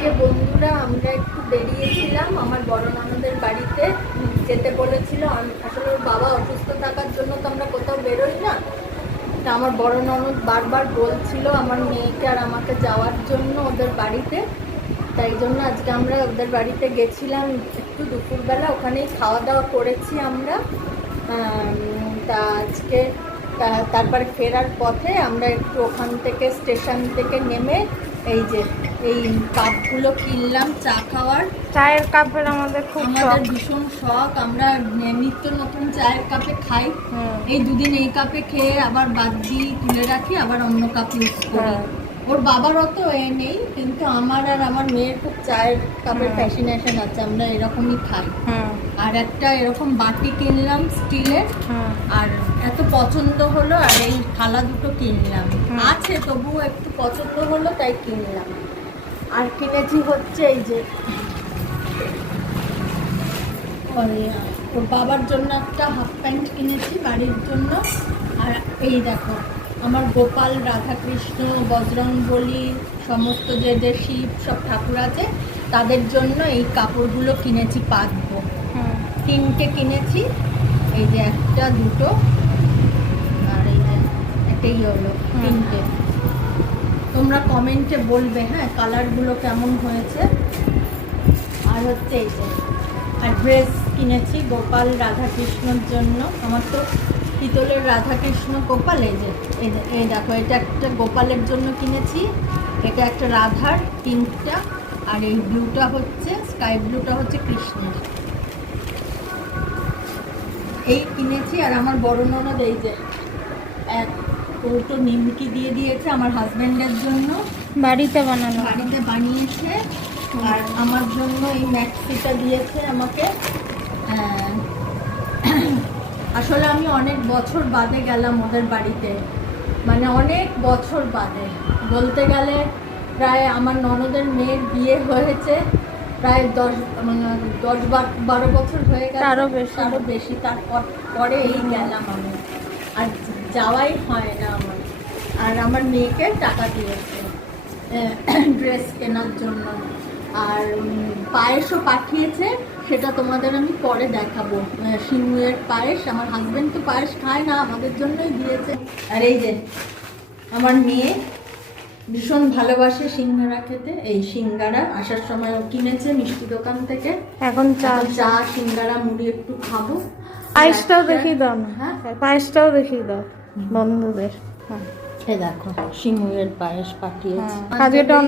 আজকে বন্ধুরা আমরা একটু বেরিয়েছিলাম আমার বড় ননদের বাড়িতে যেতে বলেছিল। আসলে ওর বাবা অসুস্থ থাকার জন্য তো আমরা কোথাও বেরোই না। তা আমার বড় ননদ বারবার বলছিল আমার মেয়েকে আর আমাকে যাওয়ার জন্য ওদের বাড়িতে। তাই জন্য আজকে আমরা ওদের বাড়িতে গেছিলাম একটু দুপুরবেলা, ওখানেই খাওয়া দাওয়া করেছি আমরা। তা আজকে তারপরে ফেরার পথে আমরা একটু ওখান থেকে স্টেশন থেকে নেমে এই যে এই কাপগুলো কিনলাম চা খাওয়ার। চায়ের কাপের আমাদের ভীষণ শখ, আমরা নিত্য নতুন চায়ের কাপে খাই। এই দুদিন এই কাপে খেয়ে আবার বাদ দিয়ে তুলে রাখি, আবার অন্য কাপ ইউজ করি। ওর বাবার অত নেই, কিন্তু আমার আর আমার মেয়ের খুব চায়ের কাপের ফ্যাসিনেশন আছে, আমরা এরকমই খাই। আর একটা এরকম বাটি কিনলাম স্টিলের, আর এত পছন্দ হলো। আর এই থালা দুটো কিনলাম, আছে তবুও একটু পছন্দ হলো তাই কিনলাম। আর কিনেছি হচ্ছে এই যে ওর বাবার জন্য একটা হাফ প্যান্ট কিনেছি বাড়ির জন্য। আর এই দেখো আমার গোপাল, রাধাকৃষ্ণ, বজরংবলী, সমস্ত যে যে শিব সব ঠাকুর আছে তাদের জন্য এই কাপড়গুলো কিনেছি পাতবো। 3টে কিনেছি, এই যে একটা, দুটো আর এই যে এটাই হলো 3টে। তোমরা কমেন্টে বলবে হ্যাঁ কালারগুলো কেমন হয়েছে। আর হচ্ছে এই যে আর ড্রেস কিনেছি গোপাল রাধাকৃষ্ণর জন্য। আমার তো পিতলের রাধাকৃষ্ণ গোপাল। এই যে এই দেখো এটা একটা গোপালের জন্য কিনেছি, এটা একটা রাধার 3টা, আর এই ব্লুটা হচ্ছে স্কাই ব্লুটা হচ্ছে কৃষ্ণের। এই কিনেছি। আর আমার বড় ননদ এই যে এক কৌটো নিমকি দিয়ে দিয়েছে আমার হাজব্যান্ডের জন্য, বাড়িতে বানিয়েছে। আর আমার জন্য এই ম্যাক্সিটা দিয়েছে আমাকে। আসলে আমি অনেক বছর বাদে গেলাম ওদের বাড়িতে, মানে অনেক বছর বাদে বলতে গেলে প্রায় আমার ননদের মেয়ের বিয়ে হয়েছে প্রায় 10-12 বছর হয়ে গেছে, আরও বেশি। তারপর পরে এই গেলাম আমি, আর যাওয়াই হয় না আমার। আর আমার মেয়েকে টাকা দিয়েছে ড্রেস কেনার জন্য। আর পায়েসও পাঠিয়েছে, সেটা তোমাদের আমি পরে দেখাবো। সিমুয়ের পায়েস, আমার হাজব্যান্ড তো পায়েস খায় না, আমাদের জন্যই দিয়েছে। আর এই যে আমার মেয়ে ভীষণ ভালোবাসে সিঙ্গারা খেতে, এই সিঙ্গারা আসার সময় কিনেছে মিষ্টি দোকান থেকে। এখন চা সিঙ্গারা মুড়ি একটু খাবো। পায়েসটাও দেখিয়ে দাও না। হ্যাঁ পায়েসটাও দেখিয়ে দাও বন্ধুদের। দেখো সিমুয়ের পায়েস পাঠিয়েছে।